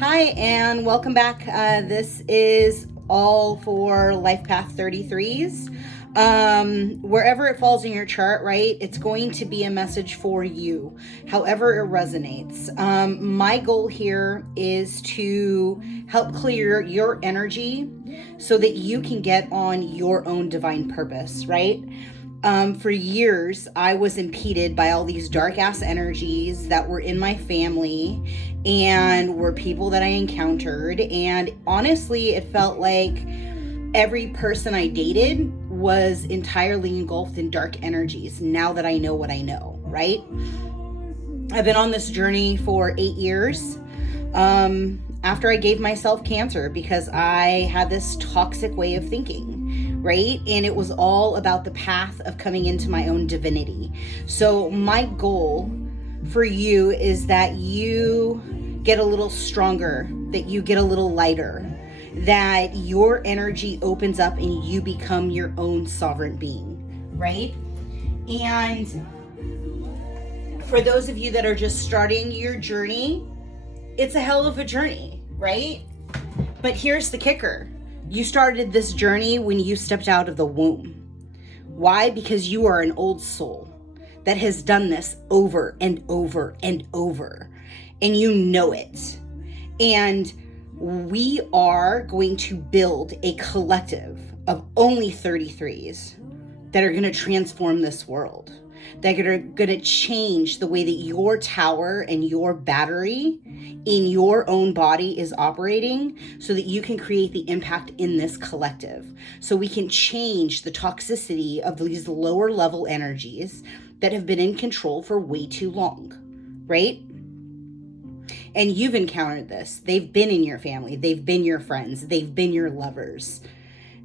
Hi, and welcome back. This is all for Life Path 33s. Wherever it falls in your chart, right, it's going to be a message for you, however it resonates. My goal here is to help clear your energy so that you can get on your own divine purpose, right? For years, I was impeded by all these dark ass energies that were in my family and were people that I encountered. And honestly, it felt like every person I dated was entirely engulfed in dark energies now that I know what I know, right? I've been on this journey for 8 years. After I gave myself cancer because I had this toxic way of thinking, right? And it was all about the path of coming into my own divinity. So my goal for you is that you get a little stronger, that you get a little lighter, that your energy opens up and you become your own sovereign being, right? And for those of you that are just starting your journey, it's a hell of a journey, right? But here's the kicker. You started this journey when you stepped out of the womb. Why? Because you are an old soul that has done this over and over and over, and you know it. And we are going to build a collective of only 33s that are going to transform this world. That are going to change the way that your tower and your battery in your own body is operating so that you can create the impact in this collective. So we can change the toxicity of these lower level energies that have been in control for way too long, right? And you've encountered this. They've been in your family. They've been your friends. They've been your lovers.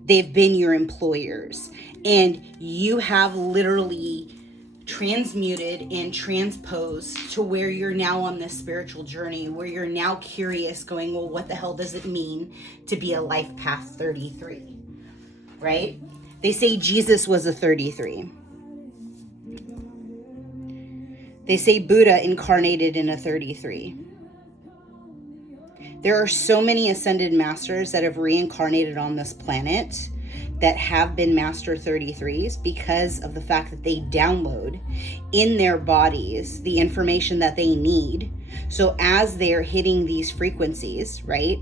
They've been your employers. And you have literally transmuted and transposed to where you're now on this spiritual journey, where you're now curious going, well, what the hell does it mean to be a life path 33, right? They say Jesus was a 33. They say Buddha incarnated in a 33. There are so many ascended masters that have reincarnated on this planet that have been master 33s because of the fact that they download in their bodies the information that they need. So as they're hitting these frequencies, right,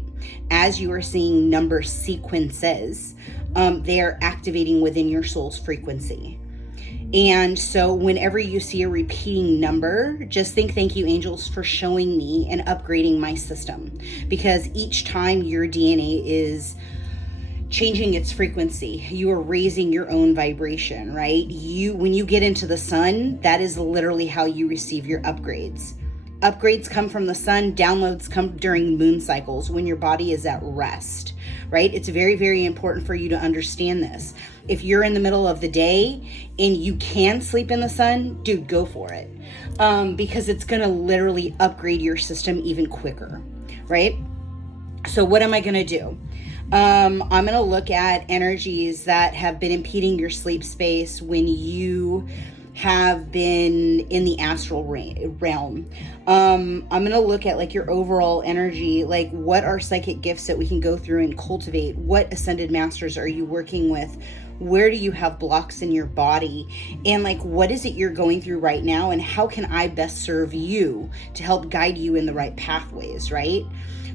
as you are seeing number sequences, they are activating within your soul's frequency. And so whenever you see a repeating number, just think, thank you, angels, for showing me and upgrading my system. Because each time your DNA is changing its frequency, you are raising your own vibration, right? When you get into the sun, that is literally how you receive your upgrades. Upgrades come from the sun, downloads come during moon cycles when your body is at rest, right? It's very, very important for you to understand this. If you're in the middle of the day and you can sleep in the sun, dude, go for it. Because it's gonna literally upgrade your system even quicker, right? So what am I gonna do? I'm going to look at energies that have been impeding your sleep space when you have been in the astral realm. I'm going to look at like your overall energy, like what are psychic gifts that we can go through and cultivate? What ascended masters are you working with? Where do you have blocks in your body? And like, what is it you're going through right now? And how can I best serve you to help guide you in the right pathways, right?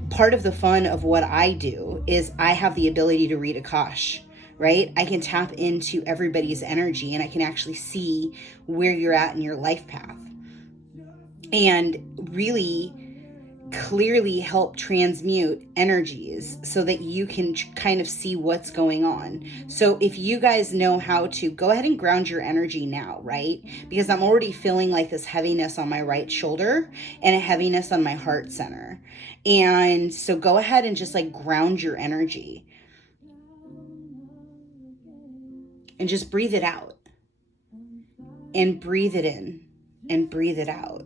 Part of the fun of what I do is I have the ability to read Akash, right? I can tap into everybody's energy and I can actually see where you're at in your life path and really clearly help transmute energies so that you can kind of see what's going on. So if you guys know how to, go ahead and ground your energy now, right? Because I'm already feeling like this heaviness on my right shoulder and a heaviness on my heart center. And so go ahead and just like ground your energy and just breathe it out and breathe it in and breathe it out.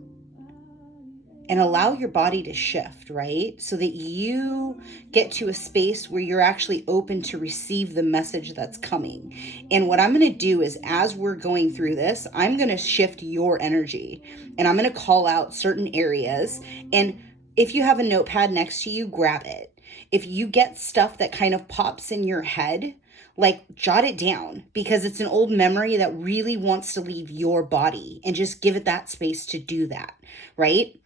And allow your body to shift, right? So that you get to a space where you're actually open to receive the message that's coming. And what I'm going to do is, as we're going through this, I'm going to shift your energy and I'm going to call out certain areas. And If you have a notepad next to you, grab it. If you get stuff that kind of pops in your head, like jot it down, because it's an old memory that really wants to leave your body, and just give it that space to do that, right?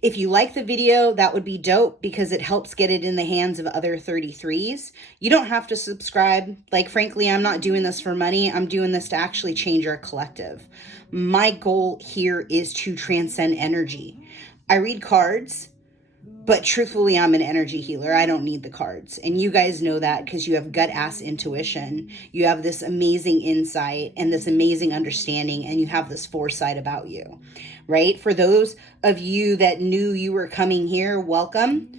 If you like the video, that would be dope because it helps get it in the hands of other 33s. You don't have to subscribe. Like, frankly, I'm not doing this for money. I'm doing this to actually change our collective. My goal here is to transcend energy. I read cards, but truthfully, I'm an energy healer. I don't need the cards. And you guys know that because you have gut ass intuition. You have this amazing insight and this amazing understanding, and you have this foresight about you, right? For those of you that knew you were coming here, welcome.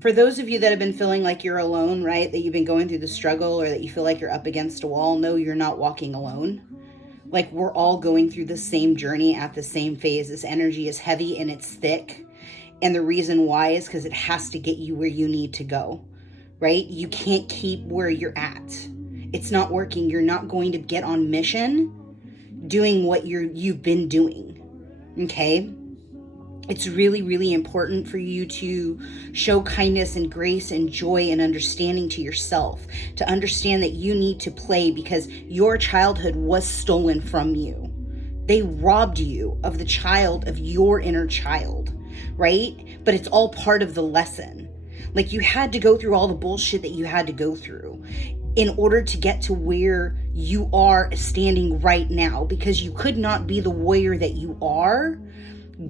For those of you that have been feeling like you're alone, right? That you've been going through the struggle, or that you feel like you're up against a wall, no, you're not walking alone. Like, we're all going through the same journey at the same phase. This energy is heavy and it's thick. And the reason why is because it has to get you where you need to go, right? You can't keep where you're at. It's not working. You're not going to get on mission doing what you've been doing, okay? It's really, really important for you to show kindness and grace and joy and understanding to yourself, to understand that you need to play because your childhood was stolen from you. They robbed you of the child of your inner child, right? But it's all part of the lesson. Like, you had to go through all the bullshit that you had to go through in order to get to where you are standing right now, because you could not be the warrior that you are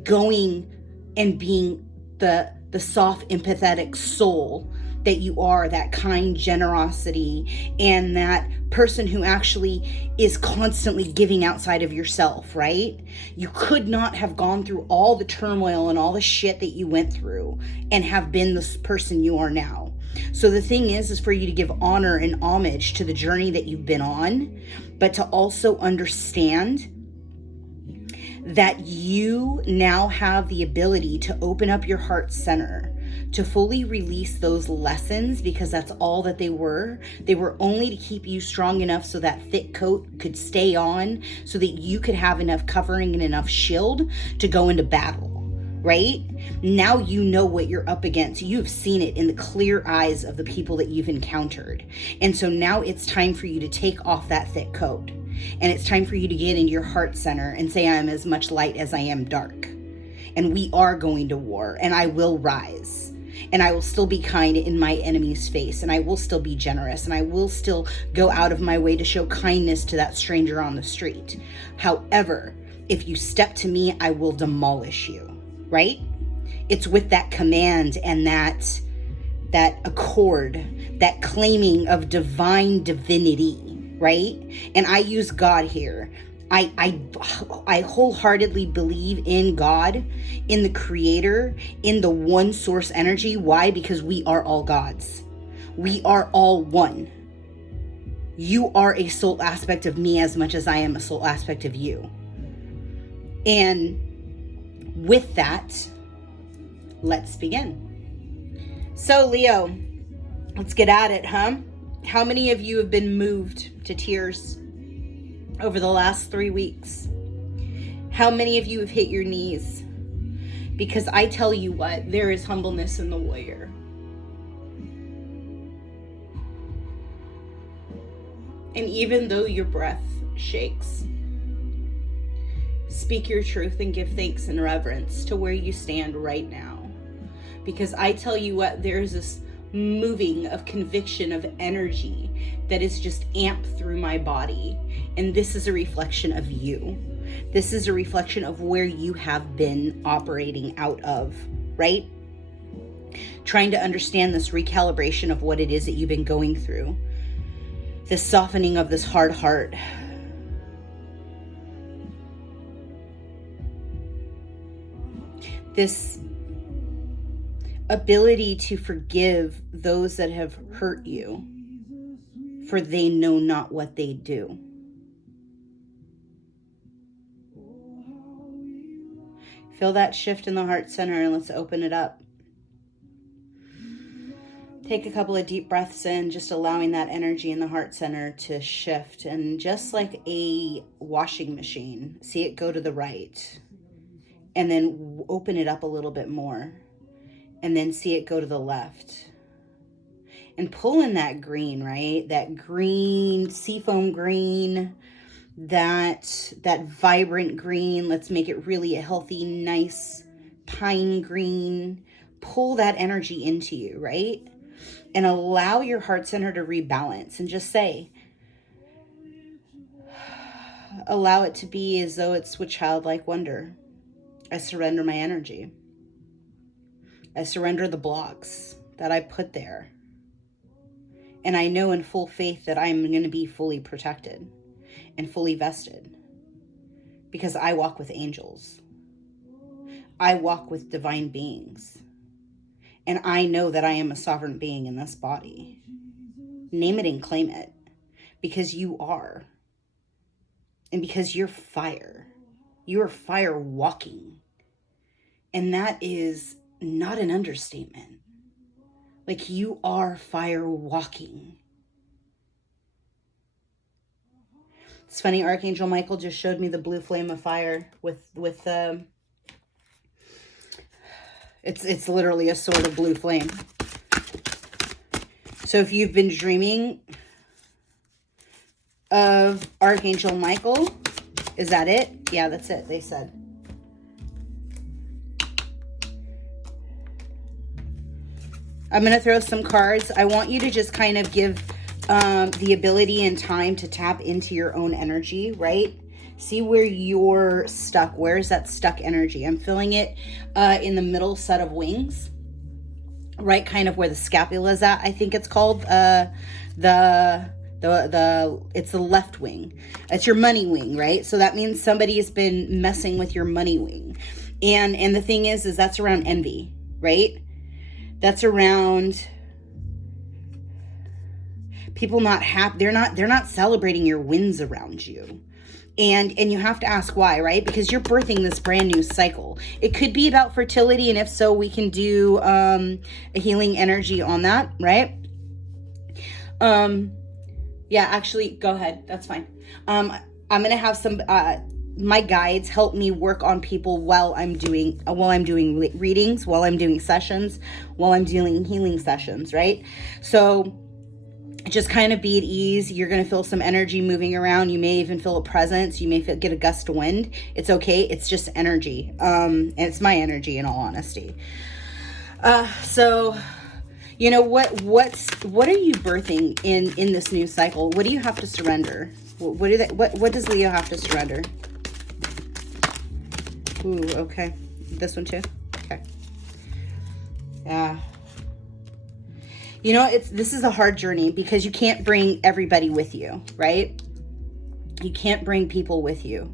going and being the soft, empathetic soul that you are, that kind generosity, and that person who actually is constantly giving outside of yourself, right? You could not have gone through all the turmoil and all the shit that you went through and have been this person you are now. So the thing is for you to give honor and homage to the journey that you've been on, but to also understand that you now have the ability to open up your heart center, to fully release those lessons, because that's all that they were. They were only to keep you strong enough so that thick coat could stay on, so that you could have enough covering and enough shield to go into battle, right? Now you know what you're up against. You've seen it in the clear eyes of the people that you've encountered. And so now it's time for you to take off that thick coat. And it's time for you to get into your heart center and say, I am as much light as I am dark. And we are going to war, and I will rise. And I will still be kind in my enemy's face, and I will still be generous, and I will still go out of my way to show kindness to that stranger on the street. However, if you step to me, I will demolish you, right? It's with that command and that accord, that claiming of divine divinity, right? And I use God here. I wholeheartedly believe in God, in the creator, in the one source energy. Why? Because we are all gods. We are all one. You are a soul aspect of me as much as I am a soul aspect of you. And with that, let's begin. So, Leo, let's get at it, huh? How many of you have been moved to tears over the last 3 weeks? How many of you have hit your knees? Because I tell you what, there is humbleness in the warrior. And even though your breath shakes, speak your truth and give thanks and reverence to where you stand right now. Because I tell you what, there's this moving of conviction, of energy that is just amped through my body. And this is a reflection of you. This is a reflection of where you have been operating out of, right? Trying to understand this recalibration of what it is that you've been going through. This softening of this hard heart. This ability to forgive those that have hurt you, for they know not what they do. Feel that shift in the heart center, and let's open it up. Take a couple of deep breaths in, just allowing that energy in the heart center to shift. And just like a washing machine, see it go to the right. And then open it up a little bit more. And then see it go to the left. And pull in that green, right? That green, seafoam green, that vibrant green. Let's make it really a healthy, nice pine green. Pull that energy into you, right? And allow your heart center to rebalance and just say, allow it to be as though it's with childlike wonder. I surrender my energy. I surrender the blocks that I put there. And I know in full faith that I'm going to be fully protected and fully vested because I walk with angels. I walk with divine beings. And I know that I am a sovereign being in this body. Name it and claim it. Because you are. And because you're fire. You are fire walking. And that is not an understatement. Like, you are fire walking. It's funny, Archangel Michael just showed me the blue flame of fire with it's literally a sword of blue flame. So if you've been dreaming of Archangel Michael, is that it? Yeah, that's it, they said. I'm going to throw some cards. I want you to just kind of give the ability and time to tap into your own energy, right? See where you're stuck. Where is that stuck energy? I'm feeling it in the middle set of wings, right? Kind of where the scapula is at, I think it's called. It's the left wing. It's your money wing, right? So that means somebody has been messing with your money wing. And the thing is that's around envy, right? That's around people not happy. They're not celebrating your wins around you. And you have to ask why, right? Because you're birthing this brand new cycle. It could be about fertility, and if so, we can do a healing energy on that, right? Yeah, actually, go ahead. That's fine. I'm gonna have some my guides help me work on people while I'm doing readings, while I'm doing sessions, while I'm doing healing sessions, right? So just kind of be at ease. You're going to feel some energy moving around. You may even feel a presence. You may get a gust of wind. It's okay. It's just energy. And it's my energy, in all honesty. So, you know, what are you birthing in this new cycle? What do you have to surrender? What does Leo have to surrender? Ooh, okay. This one too? Okay. Yeah. You know, this is a hard journey because you can't bring everybody with you, right? You can't bring people with you.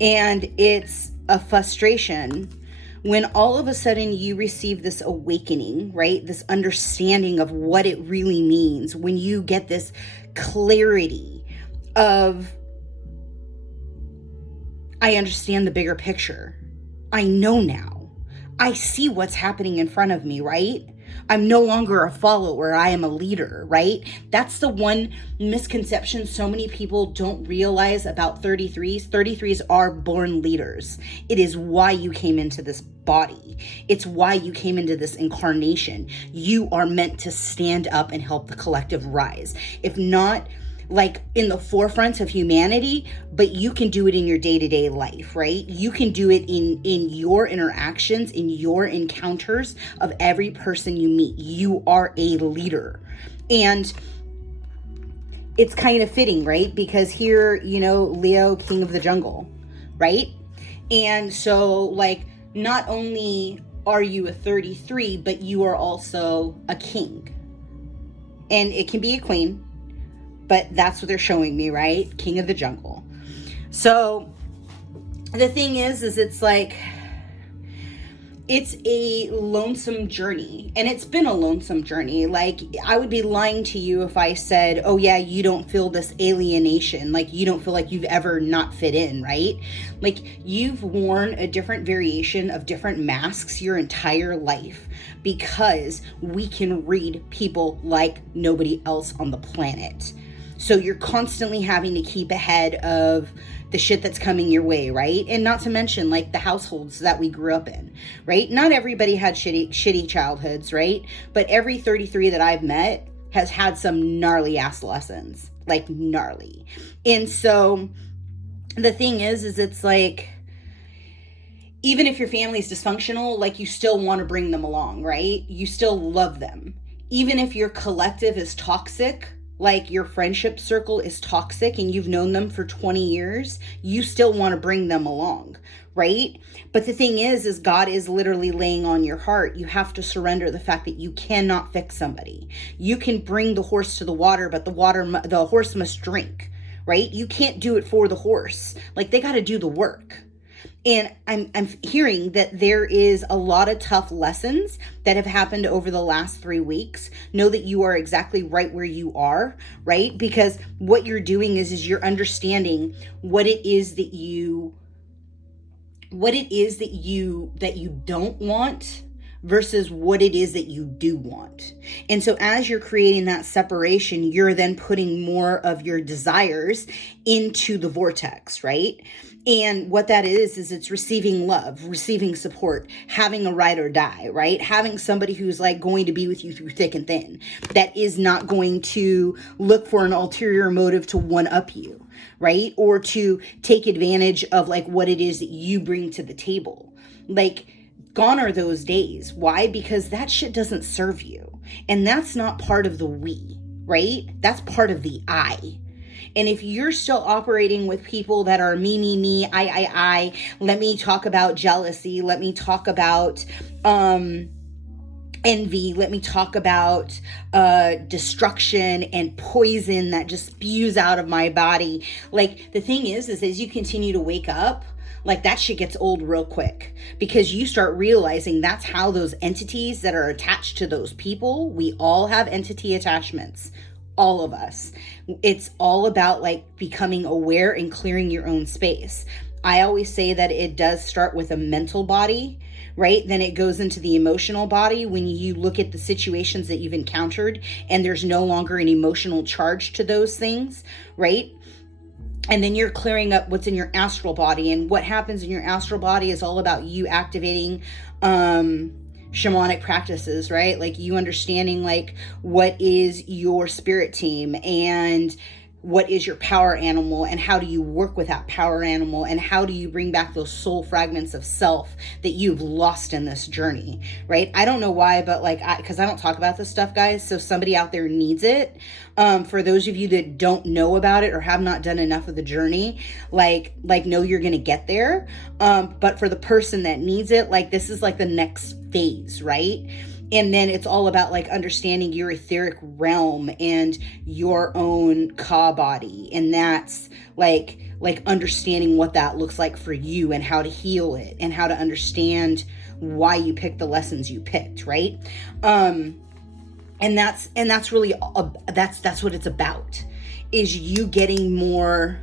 And it's a frustration when all of a sudden you receive this awakening, right? This understanding of what it really means. When you get this clarity of, I understand the bigger picture. I know now. I see what's happening in front of me, right? I'm no longer a follower. I am a leader, right? That's the one misconception so many people don't realize about 33s. 33s are born leaders. It is why you came into this body. It's why you came into this incarnation. You are meant to stand up and help the collective rise. If not, like in the forefront of humanity, but you can do it in your day-to-day life, right? You can do it in your interactions, in your encounters of every person you meet. You are a leader. And it's kind of fitting, right? Because here, you know, Leo, king of the jungle, right? And so, like, not only are you a 33, but you are also a king. And it can be a queen, but that's what they're showing me, right? King of the jungle. So the thing is it's like, it's a lonesome journey, and it's been a lonesome journey. Like, I would be lying to you if I said, oh yeah, you don't feel this alienation, like you don't feel like you've ever not fit in, right? Like, you've worn a different variation of different masks your entire life, because we can read people like nobody else on the planet. So you're constantly having to keep ahead of the shit that's coming your way, right? And not to mention, like, the households that we grew up in, right? Not everybody had shitty childhoods, right? But every 33 that I've met has had some gnarly ass lessons, like gnarly. And so the thing is it's like, even if your family's dysfunctional, like, you still want to bring them along, right? You still love them. Even if your collective is toxic, like your friendship circle is toxic and you've known them for 20 years, you still want to bring them along, right? But the thing is God is literally laying on your heart. You have to surrender the fact that you cannot fix somebody. You can bring the horse to the water, but the horse must drink, right? You can't do it for the horse. Like, they got to do the work. And I'm hearing that there is a lot of tough lessons that have happened over the last 3 weeks. Know that you are exactly right where you are, right? Because what you're doing is you're understanding what it is that you don't want versus what it is that you do want. And so as you're creating that separation, you're then putting more of your desires into the vortex, right? And what that is it's receiving love, receiving support, having a ride or die, right? Having somebody who's like going to be with you through thick and thin, that is not going to look for an ulterior motive to one up you, right? Or to take advantage of like what it is that you bring to the table. Like, gone are those days. Why? Because that shit doesn't serve you. And that's not part of the we, right? That's part of the I. And if you're still operating with people that are me, I, let me talk about jealousy, let me talk about envy, let me talk about destruction and poison that just spews out of my body. Like, the thing is as you continue to wake up, like, that shit gets old real quick, because you start realizing that's how those entities that are attached to those people, we all have entity attachments. All of us. It's all about like becoming aware and clearing your own space. I always say that it does start with a mental body, right? Then it goes into the emotional body when you look at the situations that you've encountered and there's no longer an emotional charge to those things, right? And then you're clearing up what's in your astral body. And what happens in your astral body is all about you activating shamanic practices, right? Like, you understanding like what is your spirit team and what is your power animal and how do you work with that power animal and how do you bring back those soul fragments of self that you've lost in this journey, right? I don't know why, but like, because I don't talk about this stuff, guys, so somebody out there needs it. For those of you that don't know about it or have not done enough of the journey, like know you're gonna get there. But for the person that needs it, like, this is like the next phase, right? And then it's all about like understanding your etheric realm and your own ka body. And that's like understanding what that looks like for you and how to heal it and how to understand why you picked the lessons you picked, right? And that's really, that's what it's about, is you getting more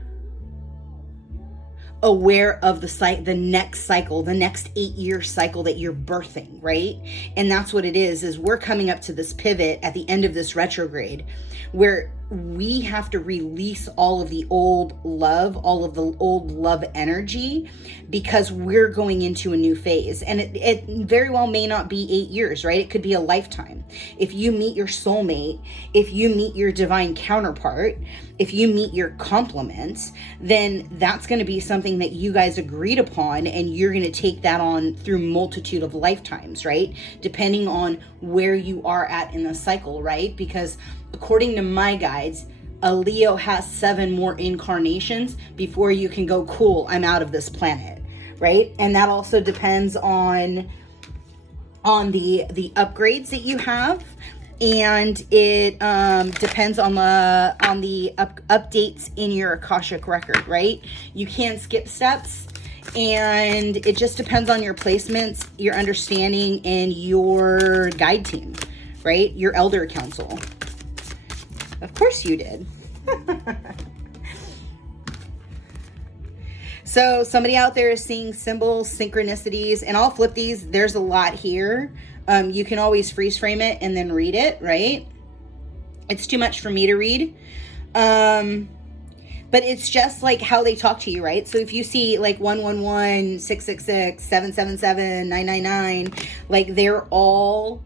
aware of the next cycle, the next 8-year cycle that you're birthing, right? And that's what it is we're coming up to this pivot at the end of this retrograde where we have to release all of the old love energy, because we're going into a new phase. And it very well may not be 8 years, right? It could be a lifetime. If you meet your soulmate, if you meet your divine counterpart, if you meet your complement, then that's going to be something that you guys agreed upon, and you're going to take that on through multitude of lifetimes, right? Depending on where you are at in the cycle, right? Because according to my guides, a Leo has 7 more incarnations before you can go, cool, I'm out of this planet, right? And that also depends on the upgrades that you have, and it depends on the updates in your Akashic record, right? You can skip steps, And it just depends on your placements, your understanding, and your guide team, right? Your elder council. Of course you did. So somebody out there is seeing symbols, synchronicities, and I'll flip these. There's a lot here. You can always freeze frame it and then read it, right? It's too much for me to read. But it's just like how they talk to you, right? So if you see like 111, 666, 777, 999, like they're all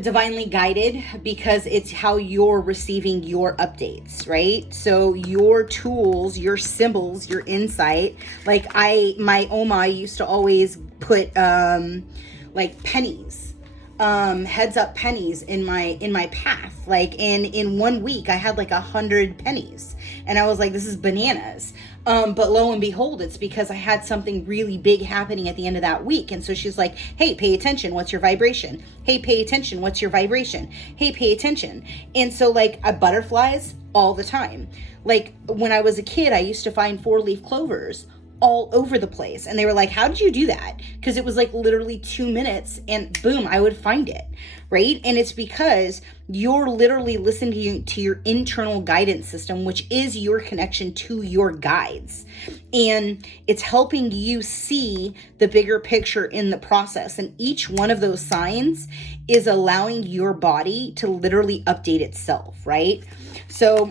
divinely guided because it's how you're receiving your updates, right? So your tools, your symbols, your insight, like my Oma used to always put like pennies, heads up pennies in my path. Like in 1 week I had like 100 pennies, and I was like, this is bananas. But lo and behold, it's because I had something really big happening at the end of that week. And so she's like, hey, pay attention. What's your vibration? Hey, pay attention. What's your vibration? Hey, pay attention. And so like butterflies all the time. Like when I was a kid, I used to find 4-leaf clovers all over the place. And they were like, how did you do that? Because it was like literally 2 minutes and boom, I would find it, right? And it's because you're literally listening to your internal guidance system, which is your connection to your guides. And it's helping you see the bigger picture in the process. And each one of those signs is allowing your body to literally update itself, right? So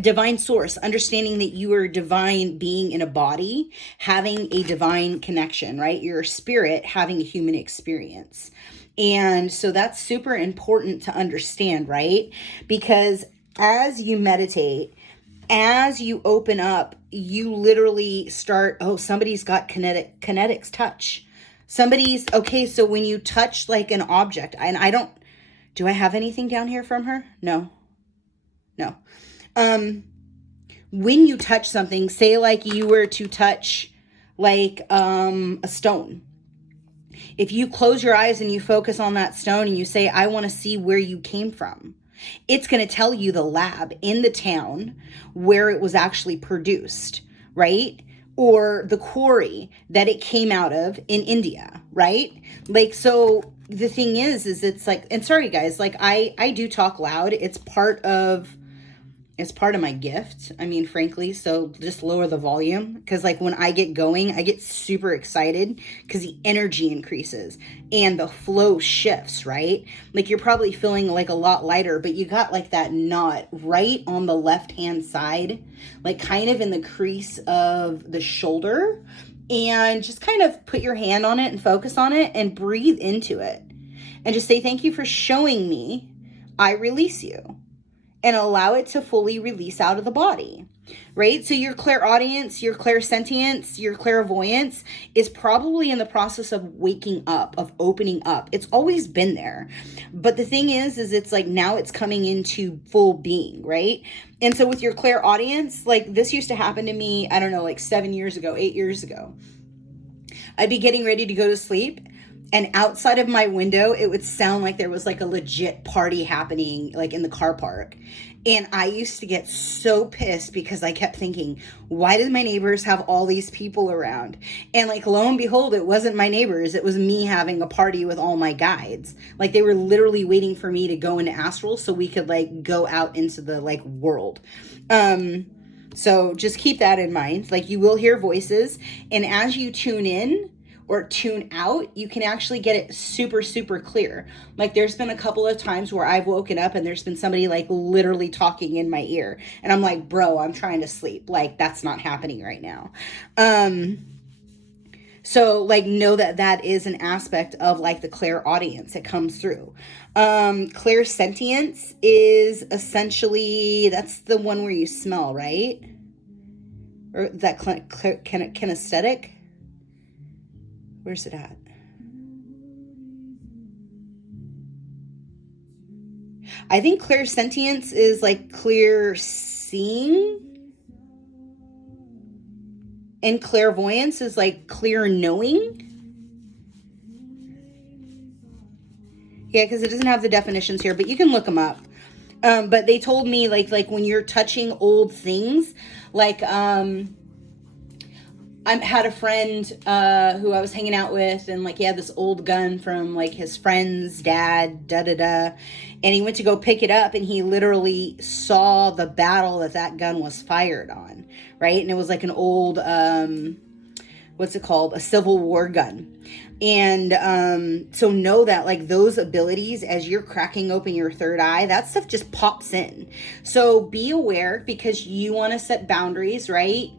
divine source, understanding that you are divine being in a body, having a divine connection, right? You're a spirit having a human experience. And so that's super important to understand, right? Because as you meditate, as you open up, you literally start, oh, somebody's got kinetics touch. Somebody's, okay, so when you touch like an object, and do I have anything down here from her? No. When you touch something, say like you were to touch like a stone. If you close your eyes and you focus on that stone and you say, I want to see where you came from, it's going to tell you the lab in the town where it was actually produced, right? Or the quarry that it came out of in India, right? Like, so the thing is it's like, and sorry guys, like I do talk loud. It's part of my gift. I mean, frankly, so just lower the volume, because like when I get going, I get super excited because the energy increases and the flow shifts, right? Like you're probably feeling like a lot lighter, but you got like that knot right on the left-hand side, like kind of in the crease of the shoulder, and just kind of put your hand on it and focus on it and breathe into it and just say, thank you for showing me. I release you. And allow it to fully release out of the body, right? So your clairaudience, your clairsentience, your clairvoyance is probably in the process of waking up, of opening up. It's always been there. But the thing is it's like now it's coming into full being, right? And so with your clairaudience, like this used to happen to me, I don't know, like 8 years ago. I'd be getting ready to go to sleep, and outside of my window, it would sound like there was like a legit party happening like in the car park. And I used to get so pissed because I kept thinking, why did my neighbors have all these people around? And like, lo and behold, it wasn't my neighbors. It was me having a party with all my guides. Like they were literally waiting for me to go into astral so we could like go out into the like world. So just keep that in mind. Like you will hear voices, and as you tune in or tune out, you can actually get it super, super clear. Like there's been a couple of times where I've woken up and there's been somebody like literally talking in my ear. And I'm like, bro, I'm trying to sleep. Like that's not happening right now. So like know that is an aspect of like the clairaudience that comes through. Clairsentience is essentially, that's the one where you smell, right? Or that kinesthetic. Where's it at? I think clairsentience is like clear seeing, and clairvoyance is like clear knowing. Yeah, because it doesn't have the definitions here, but you can look them up. But they told me like when you're touching old things, like I had a friend who I was hanging out with, and like he had this old gun from like his friend's dad, and he went to go pick it up, and he literally saw the battle that gun was fired on, right? And it was like an old what's it called? A Civil War gun. And so know that like those abilities, as you're cracking open your third eye, that stuff just pops in. So be aware, because you want to set boundaries, right?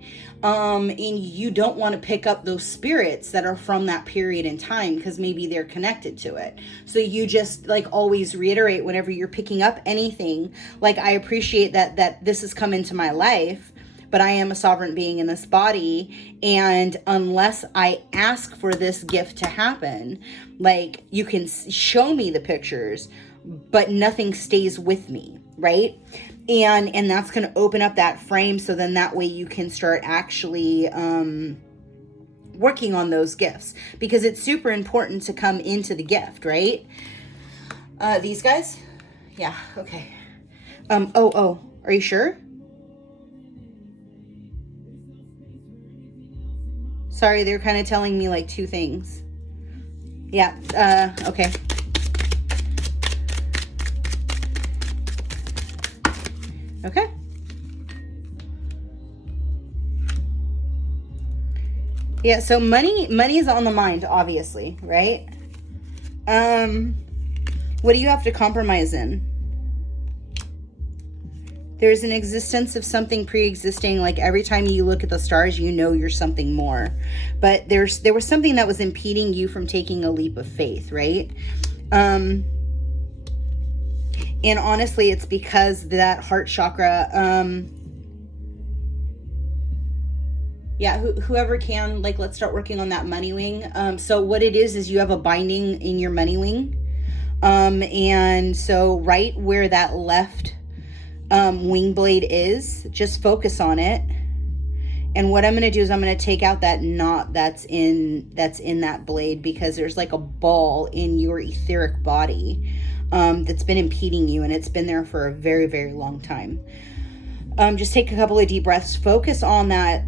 And you don't want to pick up those spirits that are from that period in time, because maybe they're connected to it. So you just like always reiterate whenever you're picking up anything, like, I appreciate that this has come into my life, but I am a sovereign being in this body, and unless I ask for this gift to happen, like, you can show me the pictures, but nothing stays with me, right? And that's going to open up that frame, so then that way you can start actually working on those gifts, because it's super important to come into the gift, right? These guys? Yeah, okay. Oh, are you sure? Sorry, they're kind of telling me like two things. Yeah, okay. Okay. Yeah, so money is on the mind, obviously, right? What do you have to compromise in? There's an existence of something pre-existing. Like every time you look at the stars, you know you're something more. But there was something that was impeding you from taking a leap of faith, right? And honestly, it's because that heart chakra, yeah, whoever can, like, let's start working on that money wing. So what it is you have a binding in your money wing. And so right where that left wing blade is, just focus on it. And what I'm going to do is I'm going to take out that knot that's in that blade, because there's like a ball in your etheric body that's been impeding you, and it's been there for a very, very long time. Just take a couple of deep breaths. Focus on that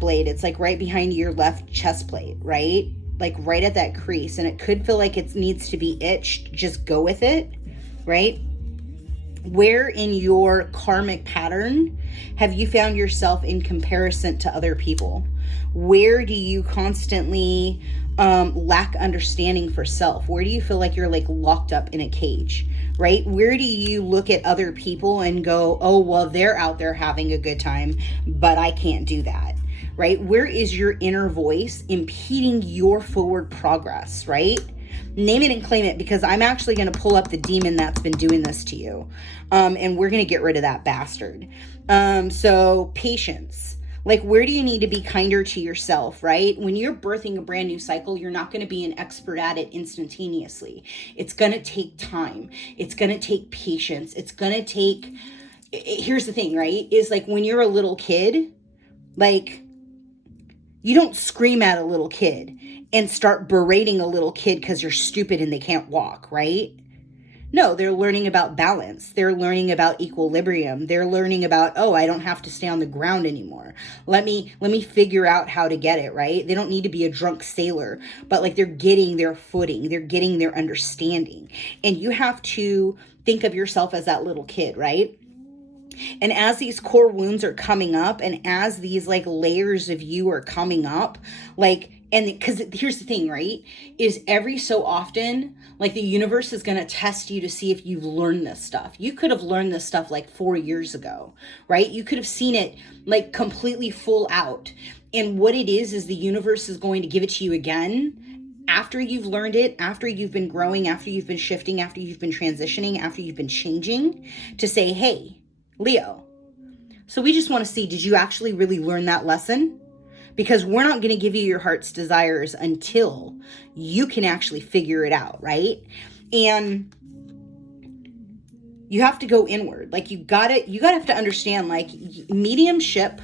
blade. It's like right behind your left chest plate, right? Like right at that crease. And it could feel like it needs to be itched. Just go with it, right? Where in your karmic pattern have you found yourself in comparison to other people? Where do you constantly lack understanding for self? Where do you feel like you're like locked up in a cage, right? Where do you look at other people and go, oh, well, they're out there having a good time, but I can't do that, right? Where is your inner voice impeding your forward progress, right? Name it and claim it, because I'm actually going to pull up the demon that's been doing this to you. And we're going to get rid of that bastard. So patience. Like, where do you need to be kinder to yourself, right? When you're birthing a brand new cycle, you're not going to be an expert at it instantaneously. It's going to take time. It's going to take patience. It's going to take, here's the thing, right? Is like when you're a little kid, like, you don't scream at a little kid and start berating a little kid because you're stupid and they can't walk, right? No, they're learning about balance. They're learning about equilibrium. They're learning about, oh, I don't have to stay on the ground anymore. Let me figure out how to get it, right? They don't need to be a drunk sailor, but like they're getting their footing. They're getting their understanding. And you have to think of yourself as that little kid, right? And as these core wounds are coming up, and as these like layers of you are coming up, like, and because here's the thing, right, is every so often, like the universe is going to test you to see if you've learned this stuff. You could have learned this stuff like 4 years ago, right? You could have seen it like completely full out. And what it is the universe is going to give it to you again after you've learned it, after you've been growing, after you've been shifting, after you've been transitioning, after you've been changing, to say, hey, Leo, so we just want to see, did you actually really learn that lesson? Because we're not going to give you your heart's desires until you can actually figure it out, right? And you have to go inward. Like you gotta have to understand, like, mediumship,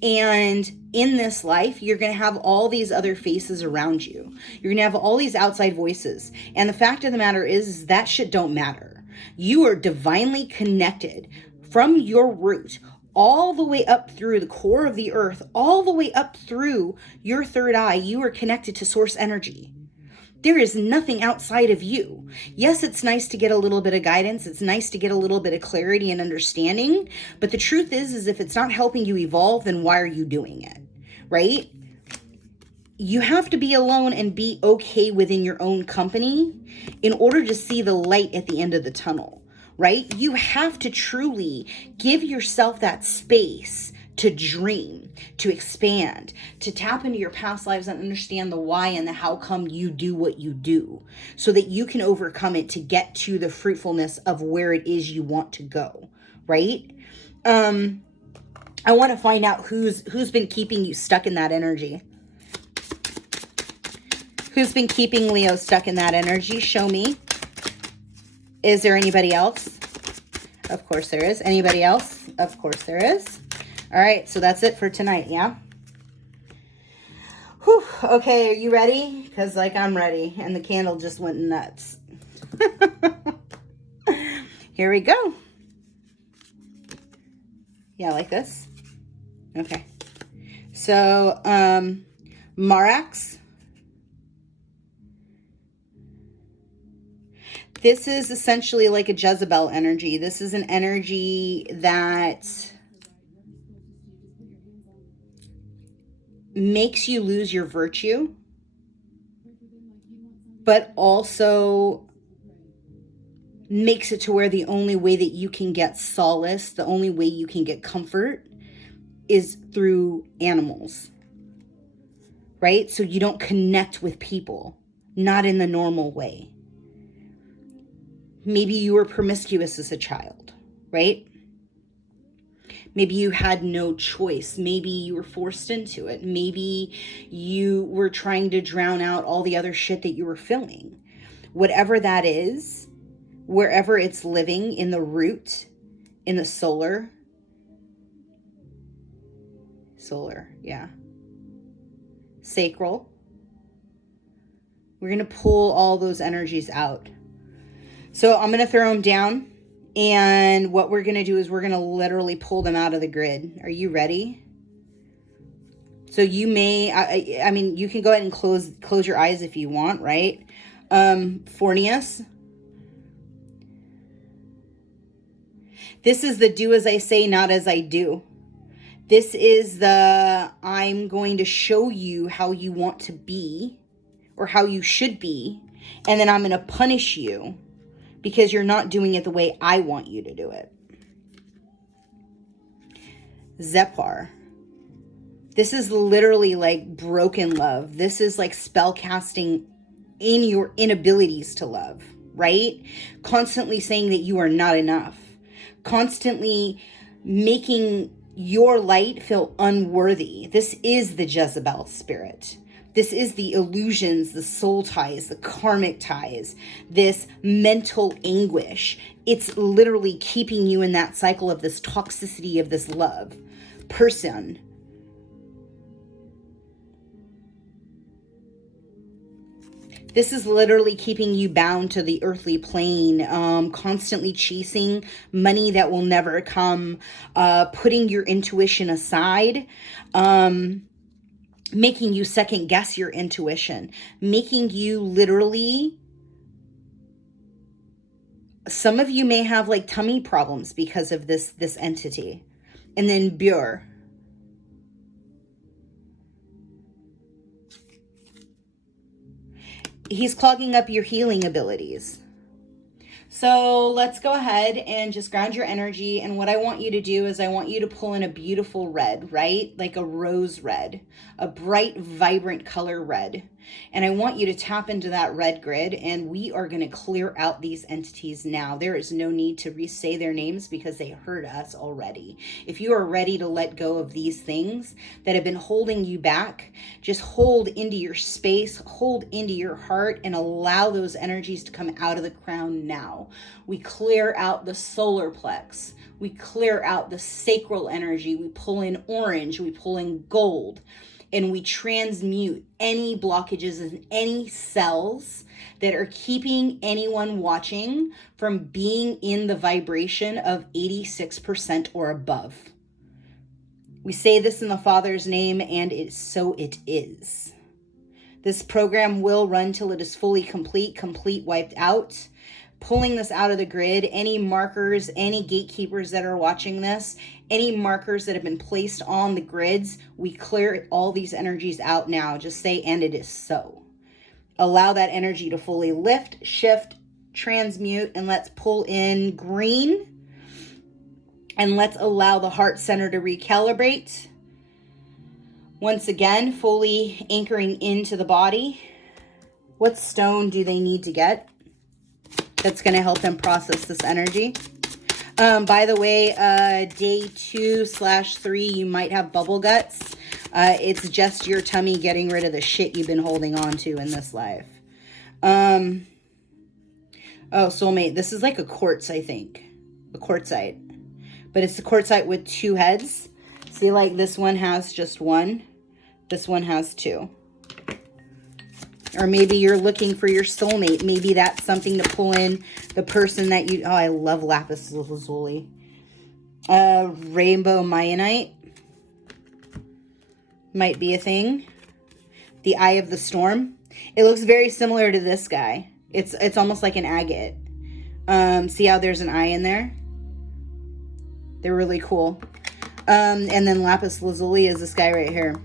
and in this life, you're going to have all these other faces around you. You're going to have all these outside voices. And the fact of the matter is that shit don't matter. You are divinely connected from your root all the way up through the core of the earth, all the way up through your third eye, you are connected to source energy. There is nothing outside of you. Yes, it's nice to get a little bit of guidance. It's nice to get a little bit of clarity and understanding. But the truth is if it's not helping you evolve, then why are you doing it? Right? You have to be alone and be okay within your own company in order to see the light at the end of the tunnel, right? You have to truly give yourself that space to dream, to expand, to tap into your past lives and understand the why and the how come you do what you do so that you can overcome it to get to the fruitfulness of where it is you want to go, right? I want to find out who's been keeping you stuck in that energy. Who's been keeping Leo stuck in that energy? Show me. Is there anybody else? Of course there is. Anybody else? Of course there is. All right, so that's it for tonight, yeah? Whew, okay, are you ready? Because, like, I'm ready, and the candle just went nuts. Here we go. Yeah, like this? Okay. So, Marax. This is essentially like a Jezebel energy. This is an energy that makes you lose your virtue, but also makes it to where the only way that you can get solace, the only way you can get comfort is through animals, right? So you don't connect with people, not in the normal way. Maybe you were promiscuous as a child, right? Maybe you had no choice. Maybe you were forced into it. Maybe you were trying to drown out all the other shit that you were feeling. Whatever that is, wherever it's living, in the root, in the solar, yeah. Sacral. We're going to pull all those energies out. So I'm going to throw them down. And what we're going to do is we're going to literally pull them out of the grid. Are you ready? So you may, I mean, you can go ahead and close your eyes if you want, right? Fornius. This is the do as I say, not as I do. This is the I'm going to show you how you want to be or how you should be. And then I'm going to punish you because you're not doing it the way I want you to do it. Zephyr. This is literally like broken love. This is like spell casting in your inabilities to love, right? Constantly saying that you are not enough. Constantly making your light feel unworthy. This is the Jezebel spirit. This is the illusions, the soul ties, the karmic ties, this mental anguish. It's literally keeping you in that cycle of this toxicity of this love person. This is literally keeping you bound to the earthly plane, constantly chasing money that will never come, putting your intuition aside, making you second guess your intuition, making you literally, some of you may have like tummy problems because of this entity. And then Bure. He's clogging up your healing abilities. So let's go ahead and just ground your energy. And what I want you to do is I want you to pull in a beautiful red, right? Like a rose red, a bright, vibrant color red. And I want you to tap into that red grid, and we are going to clear out these entities now. There is no need to re-say their names because they heard us already. If you are ready to let go of these things that have been holding you back, just hold into your space, hold into your heart, and allow those energies to come out of the crown now. We clear out the solar plex. We clear out the sacral energy. We pull in orange. We pull in gold. And we transmute any blockages in any cells that are keeping anyone watching from being in the vibration of 86% or above. We say this in the Father's name, and so it is. This program will run till it is fully complete wiped out. Pulling this out of the grid, any markers, any gatekeepers that are watching this, any markers that have been placed on the grids, we clear all these energies out now. Just say, and it is so. Allow that energy to fully lift, shift, transmute, and let's pull in green. And let's allow the heart center to recalibrate. Once again, fully anchoring into the body. What stone do they need to get that's going to help them process this energy? By the way, day 2/3, you might have bubble guts. It's just your tummy getting rid of the shit you've been holding on to in this life. Oh, soulmate. This is like a quartz, I think. A quartzite. But it's the quartzite with 2 heads. See, like this one has just 1. This one has 2. Or maybe you're looking for your soulmate. Maybe that's something to pull in the person that you... Oh, I love lapis lazuli. Rainbow Mayanite might be a thing. The Eye of the Storm. It looks very similar to this guy. It's almost like an agate. See how there's an eye in there? They're really cool. And then lapis lazuli is this guy right here.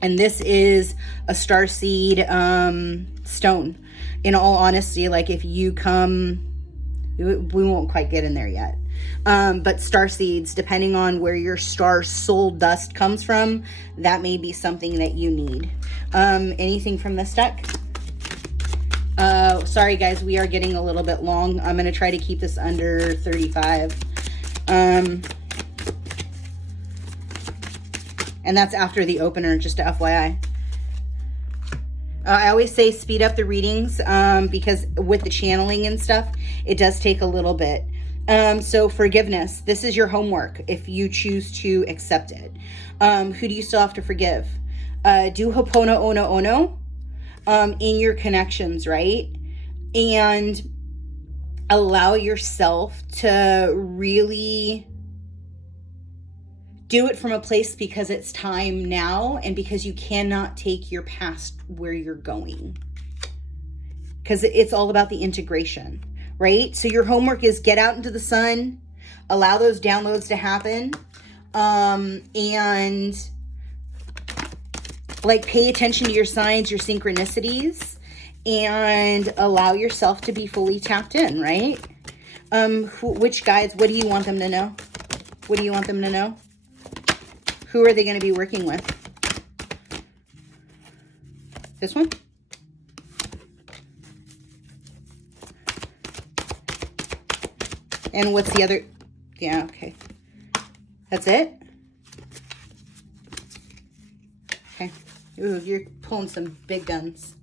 And this is a starseed stone. In all honesty, like if you come, we won't quite get in there yet. But star seeds, depending on where your star soul dust comes from, that may be something that you need. Anything from this deck? Sorry guys, we are getting a little bit long. I'm going to try to keep this under 35. And that's after the opener, just to FYI. I always say speed up the readings because with the channeling and stuff, it does take a little bit. So forgiveness, this is your homework if you choose to accept it. Who do you still have to forgive? Do Ho'oponopono in your connections, right? And allow yourself to really do it from a place because it's time now and because you cannot take your past where you're going. Because it's all about the integration, right? So your homework is get out into the sun, allow those downloads to happen, and like pay attention to your signs, your synchronicities, and allow yourself to be fully tapped in, right? Which guides, what do you want them to know? What do you want them to know? Who are they going to be working with? This one? And what's the other? Yeah, okay. That's it? Okay. Ooh, you're pulling some big guns.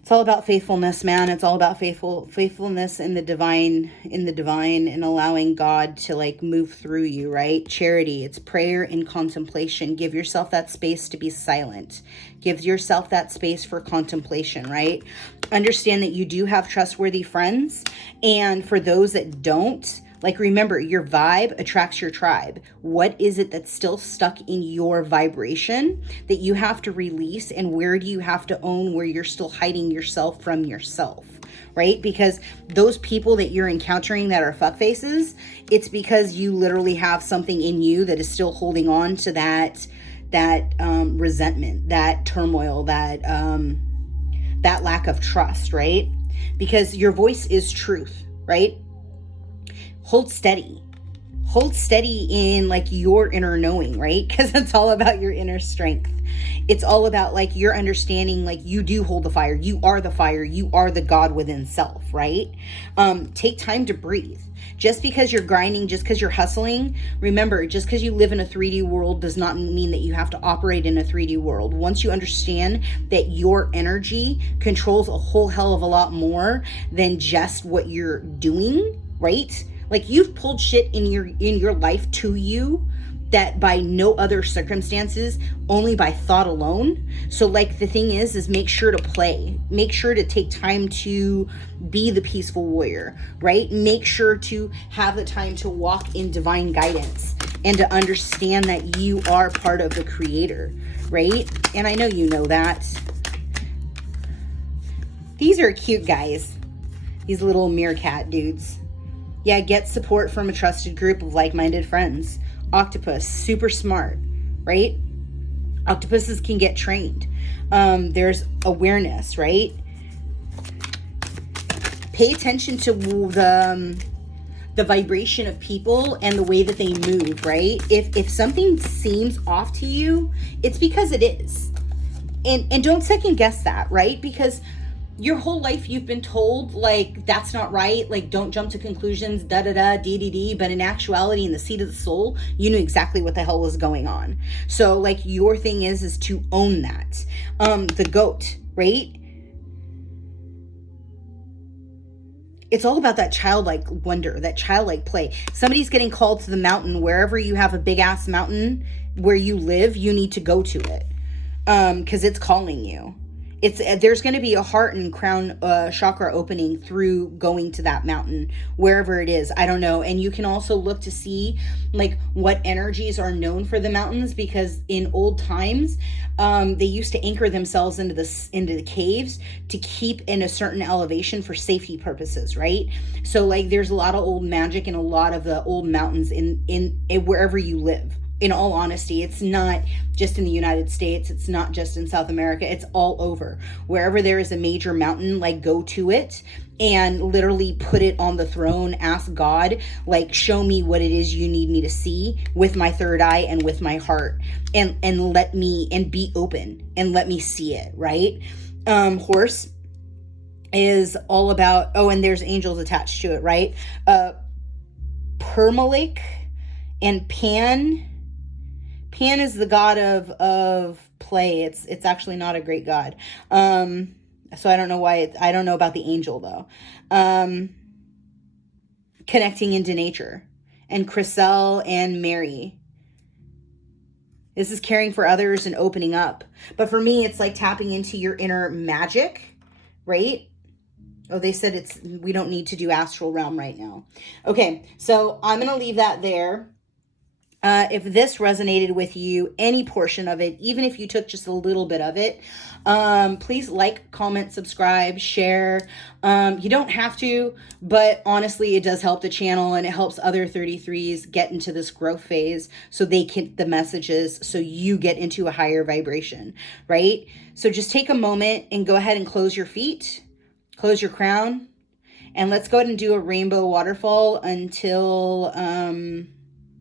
It's all about faithfulness, man. It's all about faithfulness in the divine, and allowing God to like move through you, right? Charity, it's prayer and contemplation. Give yourself that space to be silent. Give yourself that space for contemplation, right? Understand that you do have trustworthy friends. And for those that don't, like, remember, your vibe attracts your tribe. What is it that's still stuck in your vibration that you have to release? And where do you have to own where you're still hiding yourself from yourself, right? Because those people that you're encountering that are fuck faces, it's because you literally have something in you that is still holding on to that resentment, that turmoil, that lack of trust, right? Because your voice is truth, right? Hold steady in like your inner knowing, right? Because it's all about your inner strength. It's all about like your understanding, like you do hold the fire. You are the fire. You are the God within self, right? Take time to breathe. Just because you're grinding, just because you're hustling, remember, just because you live in a 3D world does not mean that you have to operate in a 3D world. Once you understand that your energy controls a whole hell of a lot more than just what you're doing, right? Like you've pulled shit in your life to you that by no other circumstances, only by thought alone. So like the thing is make sure to play, make sure to take time to be the peaceful warrior, right? Make sure to have the time to walk in divine guidance and to understand that you are part of the creator, right? And I know you know that. These are cute guys, these little meerkat dudes. Yeah, get support from a trusted group of like-minded friends. Octopus, super smart, right? Octopuses can get trained. There's awareness, right? Pay attention to the vibration of people and the way that they move, right? If something seems off to you, it's because it is. And don't second guess that, right? Because your whole life you've been told, like, that's not right, like, don't jump to conclusions, da-da-da, dee-dee-dee, but in actuality, in the seat of the soul, you knew exactly what the hell was going on. So, like, your thing is to own that. The goat, right? It's all about that childlike wonder, that childlike play. Somebody's getting called to the mountain. Wherever you have a big-ass mountain where you live, you need to go to it, because it's calling you. There's going to be a heart and crown chakra opening through going to that mountain, wherever it is. I don't know. And you can also look to see like what energies are known for the mountains, because in old times, they used to anchor themselves into the caves to keep in a certain elevation for safety purposes, right? So like there's a lot of old magic in a lot of the old mountains in wherever you live. In all honesty, it's not just in the United States. It's not just in South America. It's all over. Wherever there is a major mountain, like go to it and literally put it on the throne. Ask God, like, show me what it is you need me to see with my third eye and with my heart, and let me, and be open and let me see it, right? Horse is all about, oh, and there's angels attached to it, right? Permalake and Pan is the god of play. It's actually not a great god. So I don't know why. I don't know about the angel though. Connecting into nature, and Chriselle and Mary. This is caring for others and opening up. But for me, it's like tapping into your inner magic, right? Oh, they said we don't need to do astral realm right now. Okay, so I'm gonna leave that there. If this resonated with you, any portion of it, even if you took just a little bit of it, please like, comment, subscribe, share. You don't have to, but honestly, it does help the channel, and it helps other 33s get into this growth phase so they get the messages, so you get into a higher vibration, right? So just take a moment and go ahead and close your feet, close your crown, and let's go ahead and do a rainbow waterfall until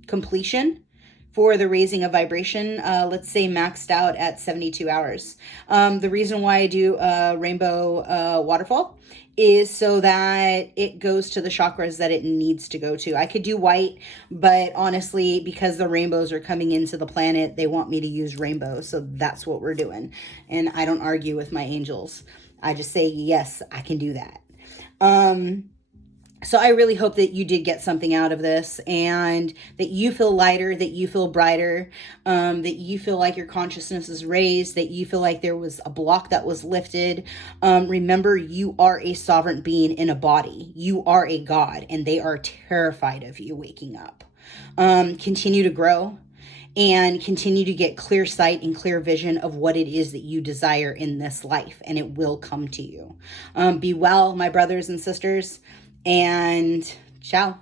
completion for the raising of vibration. Let's say maxed out at 72 hours. The reason why I do a rainbow waterfall is so that it goes to the chakras that it needs to go to. I could do white, but honestly, because the rainbows are coming into the planet, they want me to use rainbow. So that's what we're doing. And I don't argue with my angels. I just say, yes, I can do that. So I really hope that you did get something out of this, and that you feel lighter, that you feel brighter, that you feel like your consciousness is raised, that you feel like there was a block that was lifted. Remember, you are a sovereign being in a body. You are a God, and they are terrified of you waking up. Continue to grow and continue to get clear sight and clear vision of what it is that you desire in this life, and it will come to you. Be well, my brothers and sisters. And ciao.